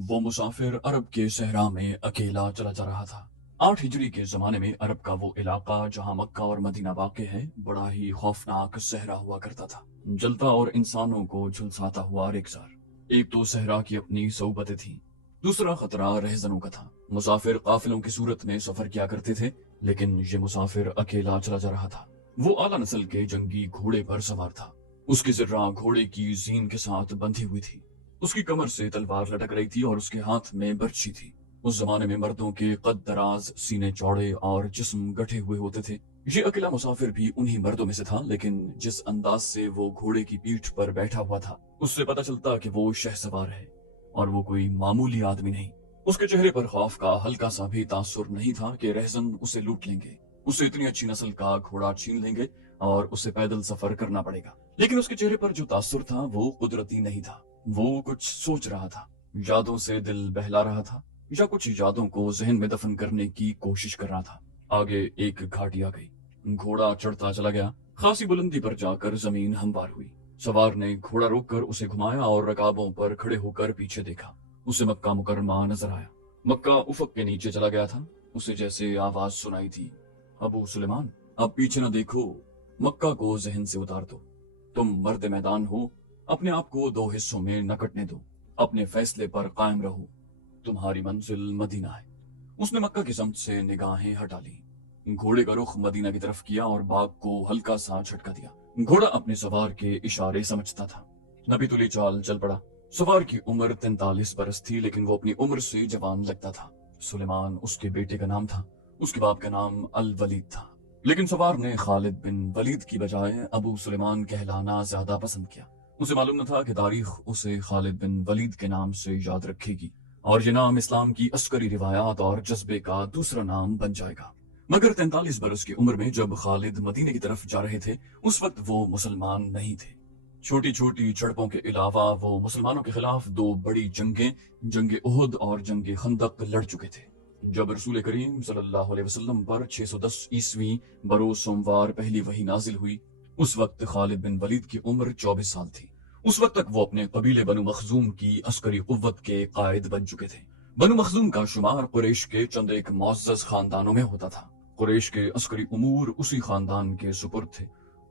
वो मुसाफिर अरब के सहरा में अकेला चला जा रहा था। 8 हिजरी के जमाने में अरब का वो इलाका जहां मक्का और मदीना वाक़ है, बड़ा ही खौफनाक सहरा हुआ करता था, जलता और इंसानों को झुलसाता हुआ रेगिस्तान। एक तो सहरा की अपनी सौबतें थीं, दूसरा खतरा रहजनों का था। मुसाफिर काफिलों की सूरत में सफर किया करते थे, लेकिन ये मुसाफिर अकेला चला जा रहा था। वो आला नस्ल के जंगी घोड़े पर सवार था। उसकी जिर्रा घोड़े की जीन के साथ बंधी हुई थी। उसकी कमर से तलवार लटक रही थी और उसके हाथ में बर्छी थी। उस जमाने में मर्दों के कद दराज, सीने चौड़े और जिस्म गठे हुए होते थे। ये अकेला मुसाफिर भी उन्हीं मर्दों में से था, लेकिन जिस अंदाज से वो घोड़े की पीठ पर बैठा हुआ था, उससे पता चलता कि वो शहसवार है और वो कोई मामूली आदमी नहीं। उसके चेहरे पर खौफ का हल्का सा भी तासुर नहीं था कि रहजन उसे लूट लेंगे, उसे इतनी अच्छी नस्ल का घोड़ा छीन लेंगे और उसे पैदल सफर करना पड़ेगा। लेकिन उसके चेहरे पर जो तासुर था वो कुदरती नहीं था। वो कुछ सोच रहा था, यादों से दिल बहला रहा था, या कुछ यादों को जहन में दफन करने की कोशिश कर रहा था। आगे एक घाटी आ गई। घोड़ा चढ़ता चला गया। खासी बुलंदी पर जाकर जमीन हमवार हुई। सवार ने घोड़ा रोककर उसे घुमाया और रकाबों पर खड़े होकर पीछे देखा। उसे मक्का मुकर्रमा नजर आया। मक्का उफक के नीचे चला गया था। उसे जैसे आवाज सुनाई थी, अबू सुलेमान, अब पीछे न देखो, मक्का को जहन से उतार दो। तुम मर्द मैदान हो, अपने आप को 2 हिस्सों में न कटने दो, अपने फैसले पर कायम रहो। तुम्हारी मंजिल मदीना है। उसने मक्का की समत से निगाहें हटा ली। घोड़े का रुख मदीना की तरफ किया और बाग को हल्का सा झटका दिया। घोड़ा अपने सवार के इशारे समझता था। नबी तुली चाल चल पड़ा। सवार की उम्र 43 बरस थी, लेकिन वो अपनी उम्र से जवान लगता था। सुलेमान उसके बेटे का नाम था। उसके बाप का नाम अल वलीद था, लेकिन सवार ने खालिद बिन वलीद की बजाय अबू सुलेमान कहलाना ज्यादा पसंद किया। उसे मालूम न था कि तारीख उसे खालिद बिन वलीद के नाम से याद रखेगी और ये नाम इस्लाम की अस्करी रिवायात और जज्बे का दूसरा नाम बन जाएगा। मगर 43 बरस की उम्र में जब खालिद मदीने की तरफ जा रहे थे, उस वक्त वो मुसलमान नहीं थे। छोटी छोटी झड़पों के अलावा वो मुसलमानों के खिलाफ 2 बड़ी जंगें, जंग उहुद और जंग खंदक लड़ चुके थे। जब रसूल करीम सल्लल्लाहु अलैहि वसल्लम पर 610 ईस्वी बरोज सोमवार पहली वही नाजिल हुई, उस वक्त खालिद बिन वलीद की उम्र 24 साल थी। उस वक्त तक वो अपने कबीले बनु मखजूम की अस्करी कुव्वत के कायद बन चुके थे। बनु मखजूम का शुमार कुरैश के चंद एक मुअज़्ज़ज़ खानदानों में होता था। कुरैश के अस्करी उमूर उसी खानदान के सुपुर्द थे।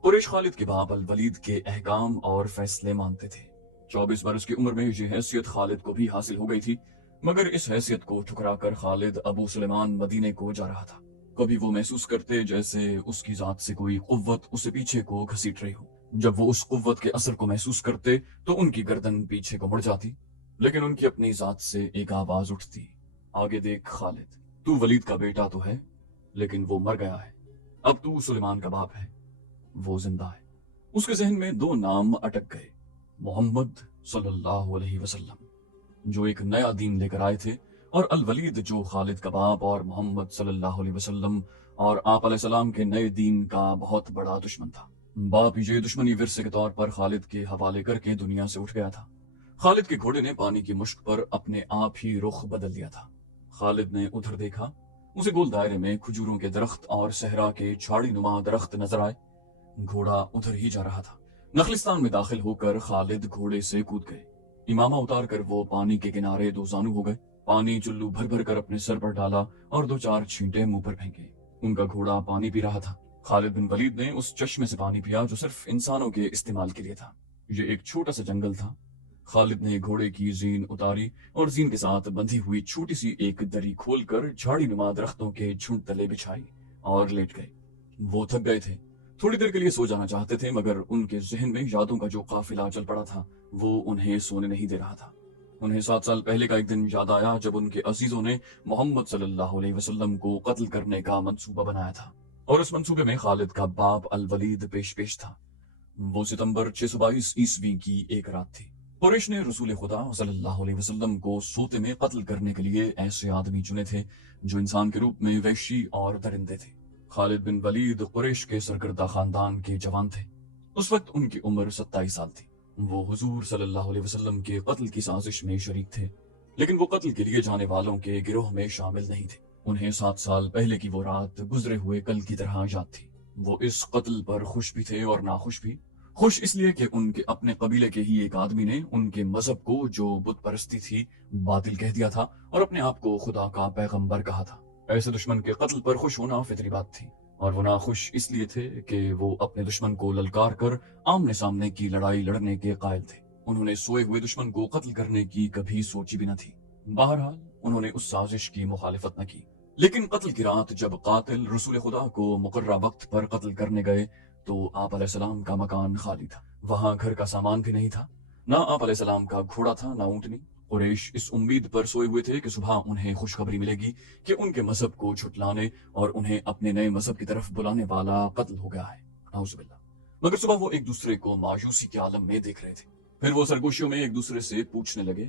कुरैश खालिद के बाप अल वलीद के अहकाम और फैसले मानते थे। 24 बरस की उम्र में ये हैसियत खालिद को भी हासिल हो गई थी, मगर इस हैसियत को ठुकरा कर खालिद अबू सुलेमान मदीने को जा रहा था। कभी वो महसूस करते जैसे उसकी जात से कोई कुव्वत उसे पीछे को घसीट रही हो। जब वो उस कुव्वत के असर को महसूस करते तो उनकी गर्दन पीछे को मुड़ जाती, लेकिन उनकी अपनी जात से एक आवाज उठती, आगे देख खालिद, तू वलीद का बेटा तो है, लेकिन वो मर गया है। अब तू सुलेमान का बाप है, वो जिंदा है। उसके जहन में 2 नाम अटक गए, मोहम्मद सल्लल्लाहु अलैहि वसल्लम, जो एक नया दीन लेकर आए थे, और अल वलीद, जो खालिद का बाप और मोहम्मद सल्लल्लाहु अलैहि वसल्लम और आप अलैहिस्सलाम के नए दीन का बहुत बड़ा दुश्मन था। बाप ये दुश्मनी विरसे के तौर पर खालिद के हवाले करके दुनिया से उठ गया था। खालिद के घोड़े ने पानी की मुश्क पर अपने आप ही रुख बदल दिया था। खालिद ने उधर देखा। उसे गोल दायरे में खजूरों के दरख्त और सहरा के झाड़ी नुमा दरख्त नजर आए। घोड़ा उधर ही जा रहा था। नखलिस्तान में दाखिल होकर खालिद घोड़े से कूद गए। इमामा उतार कर वो पानी के किनारे दोजानू हो गए। पानी चुल्लू भर भर कर अपने सर पर डाला और 2-4 छींटे मुंह पर फेंके। उनका घोड़ा पानी पी रहा था। खालिद बिन वलीद ने उस चश्मे से पानी पिया जो सिर्फ इंसानों के इस्तेमाल के लिए था। ये एक छोटा सा जंगल था। खालिद ने घोड़े की जीन उतारी और जीन के साथ बंधी हुई छोटी सी एक दरी खोलकर झाड़ी नुमा दरख्तों के झुंड तले बिछाई और लेट गए। वो थक गए थे, थोड़ी देर के लिए सो जाना चाहते थे, मगर उनके जहन में यादों का जो काफिला चल पड़ा था वो उन्हें सोने नहीं दे रहा था। उन्हें 7 साल पहले का एक दिन याद आया जब उनके अजीजों ने मोहम्मद सल्लल्लाहु अलैहि वसल्लम को कत्ल करने का मंसूबा बनाया था, और उस मंसूबे में खालिद का बाप अल वलीद पेश था। वो सितंबर 622 ईस्वी की एक रात थी। कुरैश ने रसूल खुदा सल्लल्लाहु अलैहि वसल्लम को सोते में कत्ल करने के लिए ऐसे आदमी चुने थे जो इंसान के रूप में वहशी और दरिंदे थे। खालिद बिन वलीद कुरैश के सरकर्दा खानदान के जवान थे। उस वक्त उनकी उम्र 27 साल थी। वो हुजूर सल्लल्लाहु अलैहि वसल्लम के कत्ल की साजिश में शरीक थे, लेकिन वो कत्ल के लिए जाने वालों के गिरोह में शामिल नहीं थे। उन्हें 7 साल पहले की वो रात गुजरे हुए कल की तरह याद थी। वो इस कत्ल पर खुश भी थे और नाखुश भी। خوش اس لیے کہ ان کے اپنے قبیلے کے ہی ایک آدمی نے ان کے مذہب کو جو بت پرستی تھی باطل کہہ دیا تھا اور اپنے آپ کو خدا کا پیغمبر کہا تھا۔ ایسے دشمن کے قتل پر خوش ہونا فطری بات تھی، اور وہ ناخوش اس لیے تھے کہ وہ اپنے دشمن کو للکار کر آمنے سامنے کی لڑائی لڑنے کے قائل تھے۔ انہوں نے سوئے ہوئے دشمن کو قتل کرنے کی کبھی سوچی بھی نہ تھی۔ بہرحال انہوں نے اس سازش کی مخالفت نہ کی، لیکن قتل کی رات جب قاتل رسول خدا کو مقررہ وقت پر قتل کرنے گئے تو آپ علیہ السلام کا مکان خالی تھا۔ وہاں گھر کا سامان بھی نہیں تھا، نہ آپ علیہ السلام کا گھوڑا تھا نہ اونٹنی۔ قریش اس امید پر سوئے ہوئے تھے کہ صبح انہیں خوشخبری ملے گی کہ ان کے مذہب کو جھٹلانے اور انہیں اپنے نئے مذہب کی طرف بلانے والا قتل ہو گیا ہے، نعوذ باللہ۔ مگر صبح وہ ایک دوسرے کو مایوسی کے عالم میں دیکھ رہے تھے۔ پھر وہ سرگوشیوں میں ایک دوسرے سے پوچھنے لگے،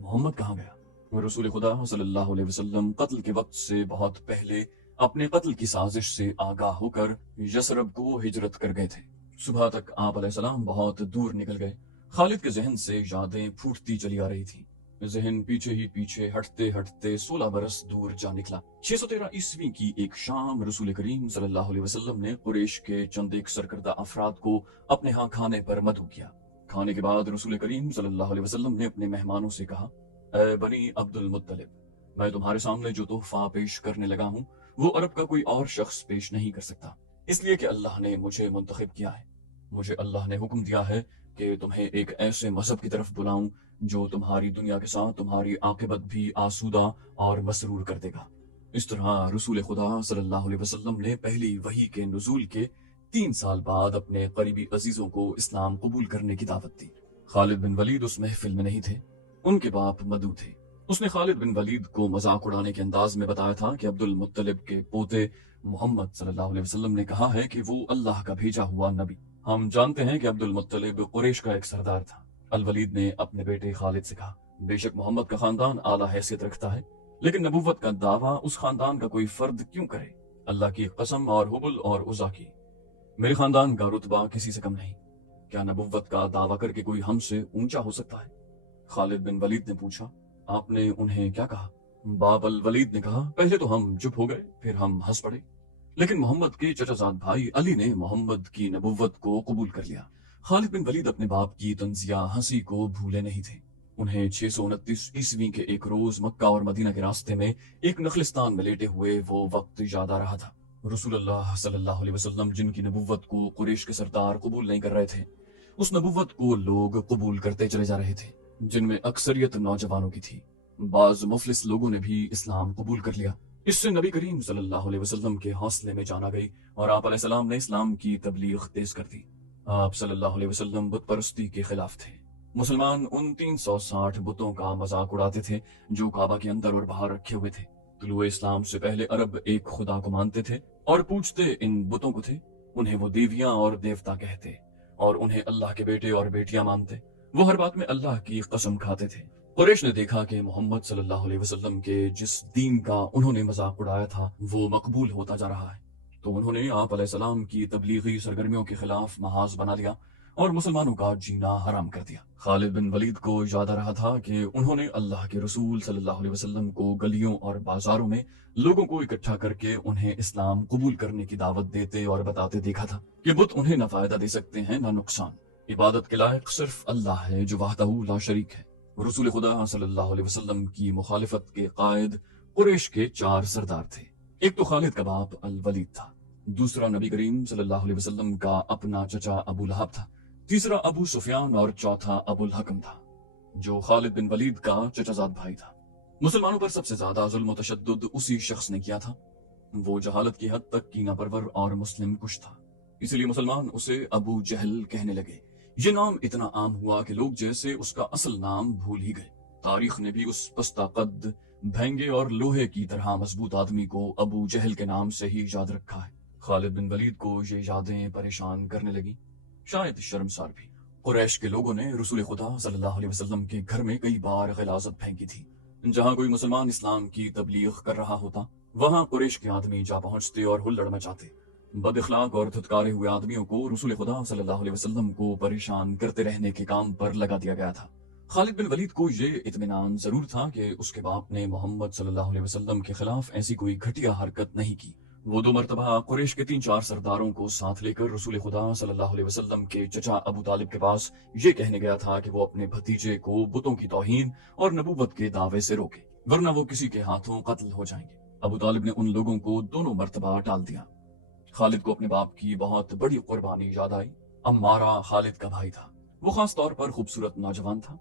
محمد کہاں گیا؟ رسول خدا صلی اللہ علیہ وسلم قتل کے وقت سے بہت پہلے اپنے قتل کی سازش سے آگاہ ہو کر یثرب کو ہجرت کر گئے تھے۔ صبح تک آپ علیہ السلام بہت دور نکل گئے۔ خالد کے ذہن سے یادیں پھوٹتی چلی آ رہی تھی۔ ذہن پیچھے ہی پیچھے ہٹتے ہٹتے 16 برس دور جا نکلا۔ 613 عیسوی کی ایک شام رسول کریم صلی اللہ علیہ وسلم نے قریش کے چند ایک سرکردہ افراد کو اپنے ہاں کھانے پر مدعو کیا۔ کھانے کے بعد رسول کریم صلی اللہ علیہ وسلم نے اپنے مہمانوں سے کہا، اے بنی عبد المطلب، میں تمہارے سامنے جو تحفہ پیش کرنے لگا ہوں وہ عرب کا کوئی اور شخص پیش نہیں کر سکتا، اس لیے کہ اللہ نے مجھے منتخب کیا ہے۔ مجھے اللہ نے حکم دیا ہے کہ تمہیں ایک ایسے مذہب کی طرف بلاؤں جو تمہاری دنیا کے ساتھ تمہاری عاقبت بھی آسودہ اور مسرور کر دے گا۔ اس طرح رسول خدا صلی اللہ علیہ وسلم نے پہلی وحی کے نزول کے 3 سال بعد اپنے قریبی عزیزوں کو اسلام قبول کرنے کی دعوت دی۔ خالد بن ولید اس محفل میں نہیں تھے، ان کے باپ مدعو تھے۔ اس نے خالد بن ولید کو مذاق اڑانے کے انداز میں بتایا تھا کہ عبد المطلب کے پوتے محمد صلی اللہ علیہ وسلم نے کہا ہے کہ وہ اللہ کا بھیجا ہوا نبی۔ ہم جانتے ہیں کہ عبد المطلب قریش کا ایک سردار تھا۔ الولید نے اپنے بیٹے خالد سے کہا، بے شک محمد کا خاندان اعلیٰ حیثیت رکھتا ہے، لیکن نبوت کا دعویٰ اس خاندان کا کوئی فرد کیوں کرے؟ اللہ کی قسم اور حبل اور عزا کی، میرے خاندان کا رتبہ کسی سے کم نہیں۔ کیا نبوت کا دعویٰ کر کے کوئی ہم سے اونچا ہو سکتا ہے؟ خالد بن ولید نے پوچھا، آپ نے انہیں کیا کہا؟ باپ الولید نے کہا، پہلے تو ہم چپ ہو گئے، پھر ہم ہنس پڑے، لیکن محمد کے چچا زاد بھائی علی نے محمد کی نبوت کو قبول کر لیا۔ خالد بن ولید اپنے باپ کی طنزیہ ہنسی کو بھولے نہیں تھے۔ انہیں 629 عیسوی کے ایک روز مکہ اور مدینہ کے راستے میں ایک نخلستان میں لیٹے ہوئے وہ وقت یاد آ رہا تھا۔ رسول اللہ صلی اللہ علیہ وسلم جن کی نبوت کو قریش کے سردار قبول نہیں کر رہے تھے، اس نبوت کو لوگ قبول کرتے چلے جا رہے تھے، جن میں اکثریت نوجوانوں کی تھی۔ بعض مفلس لوگوں نے بھی اسلام قبول کر لیا۔ اس سے نبی کریم صلی اللہ علیہ وسلم کے حوصلے میں جان آ گئی اور آپ علیہ السلام نے اسلام کی تبلیغ تیز کر دی۔ آپ صلی اللہ علیہ وسلم بت پرستی کے خلاف تھے۔ مسلمان ان 360 بتوں کا مذاق اڑاتے تھے جو کعبہ کے اندر اور باہر رکھے ہوئے تھے۔ طلوع اسلام سے پہلے عرب ایک خدا کو مانتے تھے اور پوجتے ان بتوں کو تھے۔ انہیں وہ دیویاں اور دیوتا کہتے اور انہیں اللہ کے بیٹے اور بیٹیاں مانتے۔ وہ ہر بات میں اللہ کی قسم کھاتے تھے۔ قریش نے دیکھا کہ محمد صلی اللہ علیہ وسلم کے جس دین کا انہوں نے مذاق اڑایا تھا وہ مقبول ہوتا جا رہا ہے، تو انہوں نے آپ علیہ السلام کی تبلیغی سرگرمیوں کے خلاف محاذ بنا لیا اور مسلمانوں کا جینا حرام کر دیا۔ خالد بن ولید کو یاد آ رہا تھا کہ انہوں نے اللہ کے رسول صلی اللہ علیہ وسلم کو گلیوں اور بازاروں میں لوگوں کو اکٹھا کر کے انہیں اسلام قبول کرنے کی دعوت دیتے اور بتاتے دیکھا تھا کہ بت انہیں نہ فائدہ دے سکتے ہیں نہ نقصان۔ عبادت کے لائق صرف اللہ ہے جو وحدہ لا شریک ہے۔ رسول خدا صلی اللہ علیہ وسلم کی مخالفت کے قائد قریش کے 4 سردار تھے۔ ایک تو خالد کا باپ الولید تھا، دوسرا نبی کریم صلی اللہ علیہ وسلم کا اپنا چچا ابو لہب تھا، تیسرا ابو سفیان اور چوتھا ابو الحکم تھا جو خالد بن ولید کا چچا زاد بھائی تھا۔ مسلمانوں پر سب سے زیادہ ظلم و تشدد اسی شخص نے کیا تھا۔ وہ جہالت کی حد تک کینہ پرور اور مسلم کش تھا، اس لیے مسلمان اسے ابو جہل کہنے لگے۔ یہ نام اتنا عام ہوا کہ لوگ جیسے اس کا اصل نام بھول ہی گئے۔ تاریخ نے بھی اس پستہ قد، بھینگے اور لوہے کی طرح مضبوط آدمی کو ابو جہل کے نام سے ہی یاد رکھا ہے۔ خالد بن ولید کو یہ یادیں پریشان کرنے لگی، شاید شرمسار بھی۔ قریش کے لوگوں نے رسول خدا صلی اللہ علیہ وسلم کے گھر میں کئی بار غلاظت پھینکی تھی۔ جہاں کوئی مسلمان اسلام کی تبلیغ کر رہا ہوتا وہاں قریش کے آدمی جا پہنچتے اور ہلڑ مچاتے۔ بد اخلاق اور دھتکارے ہوئے آدمیوں کو رسول خدا صلی اللہ علیہ وسلم کو پریشان کرتے رہنے کے کام پر لگا دیا گیا تھا۔ خالد بن ولید کو یہ اطمینان ضرور تھا کہ اس کے باپ نے محمد صلی اللہ علیہ وسلم کے خلاف ایسی کوئی گھٹیا حرکت نہیں کی۔ वो 2 मरतबा कुरैश के 3-4 सरदारों को साथ लेकर रसूल खुदा सल्लल्लाहु अलैहि वसल्लम के चचा अबू तालिब के पास ये कहने गया था कि वो अपने भतीजे को बुतों की तौहीन और नबूवत के दावे से रोके, वरना वो किसी के हाथों कत्ल हो जाएंगे। अबू तालिब ने उन लोगों को दोनों मरतबा टाल दिया। खालिद को अपने बाप की बहुत बड़ी कुर्बानी याद आई। अम्मारा खालिद का भाई था। वो खास तौर पर खूबसूरत नौजवान था।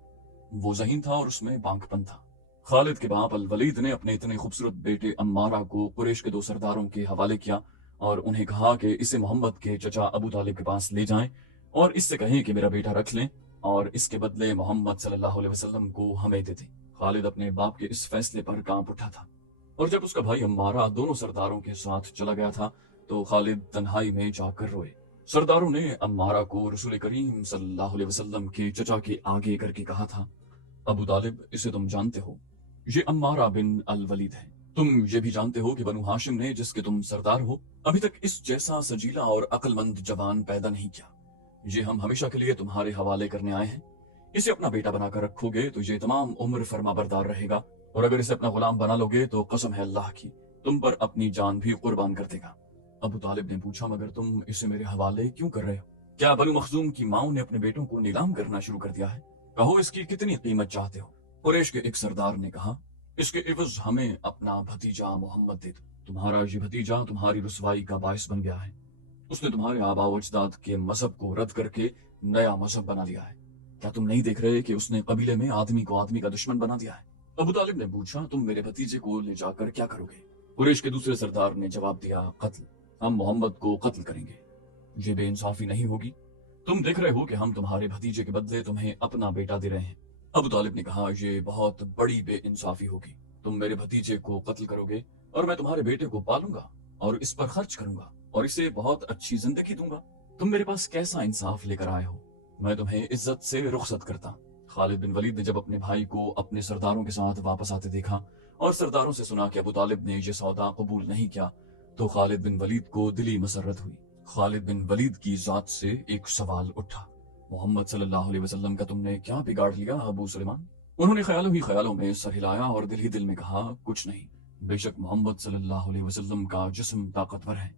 वो ज़हीन था और उसमें बांकपन था। खालिद के बाप अल वलीद ने अपने इतने खूबसूरत बेटे अम्मारा को कुरैश के 2 सरदारों के हवाले किया और उन्हें कहा कि इसे मोहम्मद के चचा अबू तालिब के पास ले जाएं और इससे कहें कि मेरा बेटा रख लें और इसके बदले मोहम्मद सल्लल्लाहु अलैहि वसल्लम को हमें दे दें। खालिद अपने बाप के इस फैसले पर कांप उठा था और जब उसका भाई अम्मारा दोनों सरदारों के साथ चला गया था तो खालिद तन्हाई में जाकर रोए। सरदारों ने अम्मारा को रसूल करीम सल्लल्लाहु अलैहि वसल्लम के चचा के आगे करके कहा था, अबू तालिब, इसे तुम जानते हो, ये अम्मारा बिन अल वलीद है। तुम ये भी जानते हो कि बनु हाशिम ने, जिसके तुम सरदार हो, अभी तक इस जैसा सजीला और अक्लमंद जवान पैदा नहीं किया। ये हम हमेशा के लिए तुम्हारे हवाले करने आए हैं। इसे अपना बेटा बनाकर रखोगे तो ये तमाम उम्र फर्माबरदार रहेगा और अगर इसे अपना गुलाम बना लोगे तो कसम है अल्लाह की, तुम पर अपनी जान भी कुर्बान कर देगा। अबू तालिब ने पूछा, मगर तुम इसे मेरे हवाले क्यों कर रहे हो? क्या बनु मखजूम की माओ ने अपने बेटों को नीलाम करना शुरू कर दिया है? कहो, इसकी कितनी कीमत चाहते हो? कुरैश के एक सरदार ने कहा, इसके एवज हमें अपना भतीजा मोहम्मद दे दो। तुम्हारा ये भतीजा तुम्हारी रुसवाई का बायस बन गया है। उसने तुम्हारे आबा अजदाद के मजहब को रद्द करके नया मजहब बना लिया है। क्या तुम नहीं देख रहे कि उसने कबीले में आदमी को आदमी का दुश्मन बना दिया है? अबू तालिब ने पूछा, तुम मेरे भतीजे को ले जाकर क्या करोगे? कुरैश के दूसरे सरदार ने जवाब दिया, कत्ल। हम मोहम्मद को कत्ल करेंगे। ये बेइंसाफी नहीं होगी। तुम देख रहे हो कि हम तुम्हारे भतीजे के बदले तुम्हें अपना बेटा दे रहे हैं। अबू तालिब ने कहा, ये बहुत बड़ी बेइंसाफी होगी। तुम मेरे भतीजे को कत्ल करोगे और मैं तुम्हारे बेटे को पालूंगा और इस पर खर्च करूंगा और इसे बहुत अच्छी जिंदगी दूंगा। तुम मेरे पास कैसा इंसाफ लेकर आए हो? मैं तुम्हें इज्जत से रुखसत करता। खालिद बिन वलीद ने जब अपने भाई को अपने सरदारों के साथ वापस आते देखा और सरदारों से सुना कि अबू तालिब ने यह सौदा कबूल नहीं किया तो खालिद बिन वलीद को दिली मसरत हुई। खालिद बिन वलीद की जात से एक सवाल उठा, मोहम्मद सल्लल्लाहु अलैहि वसल्लम का तुमने क्या बिगाड़ लिया अबू सुलेमान? उन्होंने ख्यालों ही ख्यालों में सर हिलाया और दिल ही दिल में कहा, कुछ नहीं, बेशक मोहम्मद सल्लल्लाहु अलैहि वसल्लम का जिस्म ताकतवर है,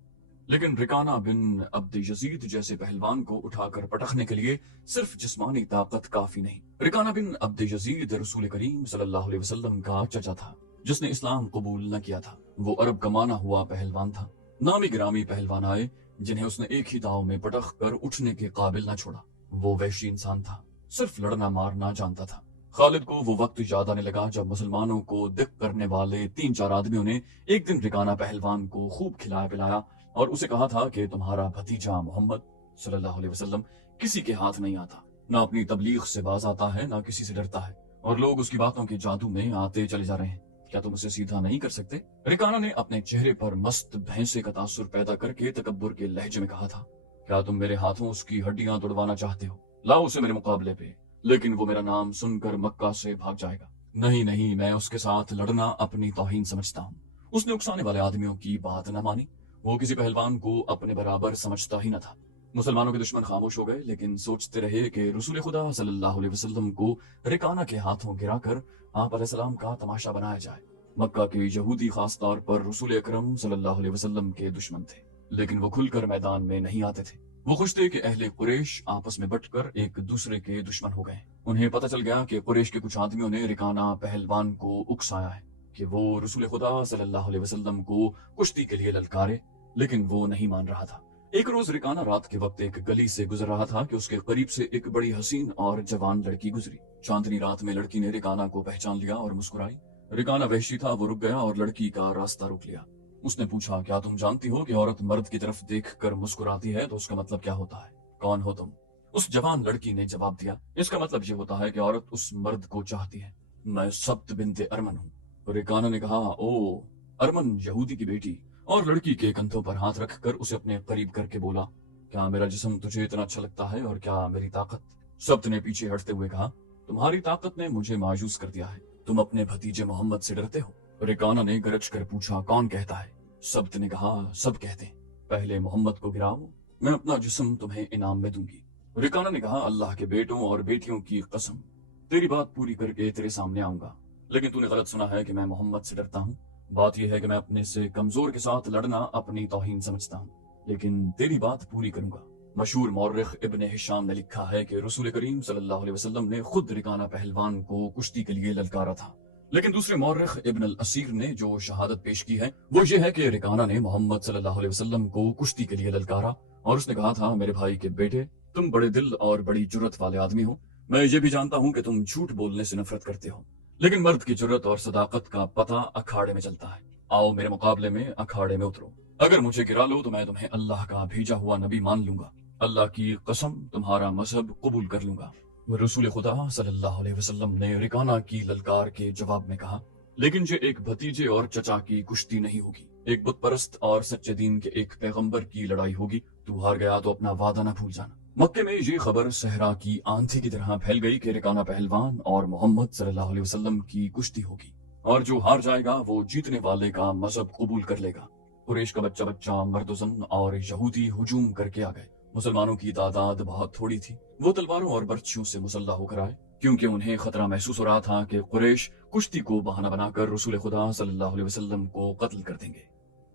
लेकिन रिकाना बिन अब्द यजीद जैसे पहलवान को उठाकर पटखने के लिए सिर्फ जिस्मानी ताकत काफी नहीं। रिकाना बिन अब्द यजीद रसूल करीम सल्लल्लाहु अलैहि वसल्लम का चचा था, जिसने इस्लाम कबूल न किया था। वो अरब का माना हुआ पहलवान था। नामी गिरामी पहलवान आए जिन्हें उसने एक ही दाव में पटख कर उठने के काबिल न छोड़ा। वो वैशी इंसान था, सिर्फ लड़ना मारना जानता था। खालिद को वो वक्त याद आने लगा जब मुसलमानों को दिक करने वाले 3-4 आदमियों ने एक दिन रिकाना पहलवान को खूब खिलाया पिलाया और उसे कहा था कि तुम्हारा भतीजा मोहम्मद सल्लल्लाहु अलैहि वसल्लम किसी के हाथ नहीं आता, ना अपनी तबलीग से बाज आता है, ना किसी से डरता है, और लोग उसकी बातों के जादू में आते चले जा रहे हैं। क्या तुम उसे सीधा नहीं कर सकते? रिकाना ने अपने चेहरे पर मस्त भैंसे का तासुर पैदा करके तकब्बुर के लहजे में कहा था, क्या तुम मेरे हाथों उसकी हड्डियां तोड़वाना चाहते हो? लाओ उसे मेरे मुकाबले पे, लेकिन वो मेरा नाम सुनकर मक्का से भाग जाएगा। नहीं नहीं, मैं उसके साथ लड़ना अपनी तौहीन समझता हूँ। उसने उकसाने वाले आदमियों की बात न मानी। वो किसी पहलवान को अपने बराबर समझता ही न था। मुसलमानों के दुश्मन खामोश हो गए, लेकिन सोचते रहे कि रसूल खुदा सल्लल्लाहु अलैहि वसल्लम को रिकाना के हाथों गिराकर आप अलैहिस्सलाम का तमाशा बनाया जाए। मक्का के यहूदी खास तौर पर रसूल अकरम सल्लल्लाहु अलैहि वसल्लम के दुश्मन थे, लेकिन वो खुलकर मैदान में नहीं आते थे। वो खुश थे कि अहले कुरैश आपस में बटकर एक दूसरे के दुश्मन हो गए। उन्हें पता चल गया कि कुरैश के कुछ आदमियों ने रिकाना पहलवान को उकसाया है कि वो रसूल खुदा सल्लल्लाहु अलैहि वसल्लम को कुश्ती के लिए ललकारे, लेकिन वो नहीं मान रहा था। एक रोज रिकाना रात के वक्त एक गली से गुजर रहा था कि उसके करीब से एक बड़ी हसीन और जवान लड़की गुजरी। चांदनी रात में लड़की ने रिकाना को पहचान लिया और मुस्कुराई। रिकाना वहशी था, वो रुक गया और लड़की का रास्ता रोक लिया। उसने पूछा, क्या तुम जानती हो कि औरत मर्द की तरफ देख कर मुस्कुराती है तो उसका मतलब क्या होता है? कौन हो तुम? उस जवान लड़की ने जवाब दिया, इसका मतलब ये होता है कि औरत उस मर्द को चाहती है। मैं सब्त बिन्ते अरमन हूँ। रिकाना ने कहा, ओ अरमन यहूदी की बेटी, और लड़की के कंधों पर हाथ रखकर उसे अपने करीब करके बोला, क्या मेरा जिस्म तुझे इतना अच्छा लगता है और क्या मेरी ताकत? सब्त ने पीछे हटते हुए कहा, तुम्हारी ताकत ने मुझे मायूस कर दिया है। तुम अपने भतीजे मोहम्मद से डरते हो? रिकाना ने गरज कर पूछा, कौन कहता है? सब्त ने कहा, सब कहते हैं। पहले मोहम्मद को गिराओ, मैं अपना जिस्म तुम्हें इनाम में दूंगी। रिकाना ने कहा, अल्लाह के बेटों और बेटियों की कसम, तेरी बात पूरी करके तेरे सामने आऊंगा, लेकिन तूने गलत सुना है कि मैं मोहम्मद से डरता हूँ। بات یہ ہے کہ میں اپنے سے کمزور کے ساتھ لڑنا اپنی توہین سمجھتا ہوں، لیکن تیری بات پوری کروں گا۔ مشہور مورخ ابن ہشام نے لکھا ہے کہ رسول کریم صلی اللہ علیہ وسلم نے خود رکانہ پہلوان کو کشتی کے لیے للکارا تھا، لیکن دوسرے مورخ ابن الاسیر نے جو شہادت پیش کی ہے وہ یہ ہے کہ رکانہ نے محمد صلی اللہ علیہ وسلم کو کشتی کے لیے للکارا اور اس نے کہا تھا، میرے بھائی کے بیٹے، تم بڑے دل اور بڑی جرت والے آدمی ہو، میں یہ بھی جانتا ہوں کہ تم جھوٹ بولنے سے نفرت کرتے ہو، لیکن مرد کی جرت اور صداقت کا پتہ اکھاڑے میں چلتا ہے۔ آؤ میرے مقابلے میں اکھاڑے میں اترو، اگر مجھے گرا لو تو میں تمہیں اللہ کا بھیجا ہوا نبی مان لوں گا، اللہ کی قسم تمہارا مذہب قبول کر لوں گا۔ رسول خدا صلی اللہ علیہ وسلم نے رکانہ کی للکار کے جواب میں کہا، لیکن یہ ایک بھتیجے اور چچا کی کشتی نہیں ہوگی، ایک بت پرست اور سچے دین کے ایک پیغمبر کی لڑائی ہوگی، تو ہار گیا تو اپنا وعدہ نہ بھول جانا۔ مکے میں یہ خبر صحرا کی آندھی کی طرح پھیل گئی کہ رکانہ پہلوان اور محمد صلی اللہ علیہ وسلم کی کشتی ہوگی، اور جو ہار جائے گا وہ جیتنے والے کا مذہب قبول کر لے گا۔ قریش کا بچہ مرد و زن اور یہودی ہجوم کر کے آ گئے۔ مسلمانوں کی تعداد بہت تھوڑی تھی، وہ تلواروں اور برچھیوں سے مسلح ہو کر آئے، کیونکہ انہیں خطرہ محسوس ہو رہا تھا کہ قریش کشتی کو بہانہ بنا کر رسول خدا صلی اللہ علیہ وسلم کو قتل کر دیں گے۔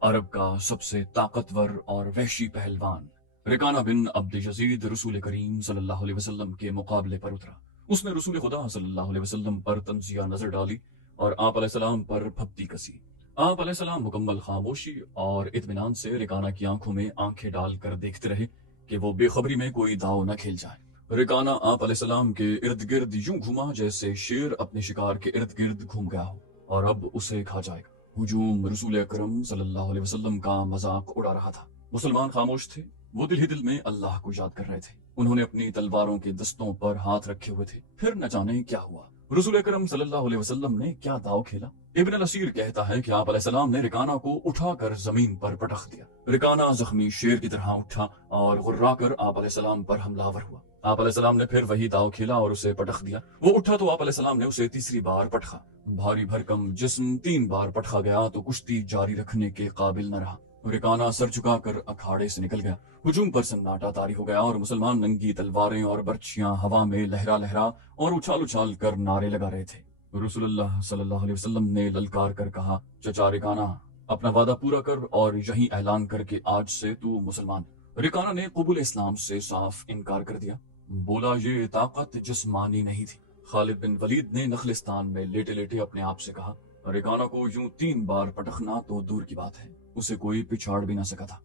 عرب کا سب سے طاقتور اور وحشی پہلوان رکانہ بن عبد یزید رسول کریم صلی اللہ علیہ وسلم کے مقابلے پر اترا۔ اس نے رسول خدا صلی اللہ علیہ وسلم پر تنزیہ نظر ڈالی اور آپ علیہ السلام پر پھپتی کسی۔ آپ علیہ السلام مکمل خاموشی اور اطمینان سے رکانہ کی آنکھوں میں آنکھیں ڈال کر دیکھتے رہے کہ وہ بے خبری میں کوئی داؤ نہ کھیل جائے۔ رکانہ آپ علیہ السلام کے ارد گرد یوں گھوما جیسے شیر اپنے شکار کے ارد گرد گھوم گیا ہو اور اب اسے کھا جائے گا۔ ہجوم رسول اکرم صلی اللہ علیہ وسلم کا مذاق اڑا رہا تھا۔ مسلمان خاموش تھے، وہ دل ہی دل میں اللہ کو یاد کر رہے تھے۔ انہوں نے اپنی تلواروں کے دستوں پر ہاتھ رکھے ہوئے تھے، پھر نہ جانے کیا ہوا۔ رسول اکرم صلی اللہ علیہ وسلم نے کیا داؤ کھیلا؟ ابن الاسیر کہتا ہے کہ آپ علیہ السلام نے رکانہ کو اٹھا کر زمین پر پٹخ دیا۔ رکانہ زخمی شیر کی طرح اٹھا اور غرا کر آپ علیہ السلام پر حملہ آور ہوا۔ آپ علیہ السلام نے پھر وہی داؤ کھیلا اور اسے پٹخ دیا۔ وہ اٹھا تو آپ علیہ السلام نے اسے تیسری بار پٹخا۔ بھاری بھرکم جسم 3 بار پٹخا گیا تو کشتی جاری رکھنے کے قابل نہ رہا۔ رکانہ سر جھکا کر اکھاڑے سے نکل گیا۔ ہجوم پر سناٹا طاری ہو گیا اور مسلمان ننگی تلواریں اور برچھیاں ہوا میں لہرا لہرا اور اچھال اچھال کر نعرے لگا رہے تھے۔ رسول اللہ صلی اللہ علیہ وسلم نے للکار کر کہا، چچا رکانہ، اپنا وعدہ پورا کر اور یہی اعلان کر کے آج سے تو مسلمان۔ رکانہ نے قبول اسلام سے صاف انکار کر دیا، بولا یہ طاقت جسمانی نہیں تھی۔ خالد بن ولید نے نخلستان میں لیٹے لیٹے اپنے آپ سے کہا، رکانہ کو یوں 3 بار پٹخنا تو دور کی بات ہے، اسے کوئی پچھاڑ بھی نہ سکا تھا۔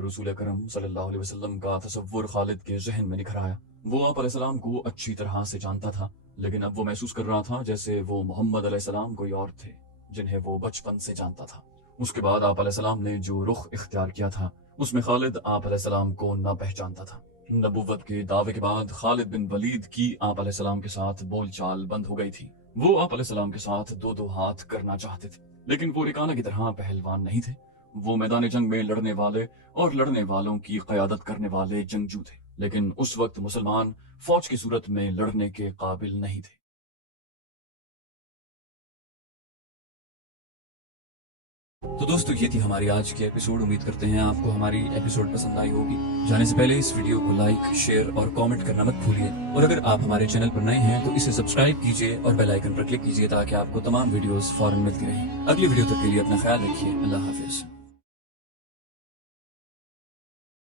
رسول اکرم صلی اللہ علیہ وسلم کا تصور خالد کے ذہن میں نکھر آیا۔ وہ آپ علیہ السلام کو اچھی طرح سے جانتا تھا، لیکن اب وہ محسوس کر رہا تھا جیسے وہ محمد علیہ السلام کوئی اور تھے جنہیں وہ بچپن سے جانتا تھا۔ اس کے بعد آپ علیہ السلام نے جو رخ اختیار کیا تھا اس میں خالد آپ علیہ السلام کو نہ پہچانتا تھا۔ نبوت کے دعوے کے بعد خالد بن ولید کی آپ علیہ السلام کے ساتھ بول چال بند ہو گئی تھی۔ وہ آپ علیہ السلام کے ساتھ 2 ہاتھ کرنا چاہتے تھے، لیکن وہ رکانہ کی طرح پہلوان نہیں تھے۔ وہ میدان جنگ میں لڑنے والے اور لڑنے والوں کی قیادت کرنے والے جنگجو تھے، لیکن اس وقت مسلمان فوج کی صورت میں لڑنے کے قابل نہیں تھے۔ تو دوستو، یہ تھی ہماری آج کی ایپیسوڈ۔ امید کرتے ہیں آپ کو ہماری ایپیسوڈ پسند آئی ہوگی۔ جانے سے پہلے اس ویڈیو کو لائک، شیئر اور کامنٹ کرنا مت بھولیے، اور اگر آپ ہمارے چینل پر نئے ہیں تو اسے سبسکرائب کیجیے اور بیل آئیکن پر کلک کیجیے تاکہ آپ کو تمام ویڈیوز فوراً ملتی رہیں۔ اگلی ویڈیو تک کے لیے اپنا خیال رکھیے۔ اللہ حافظ۔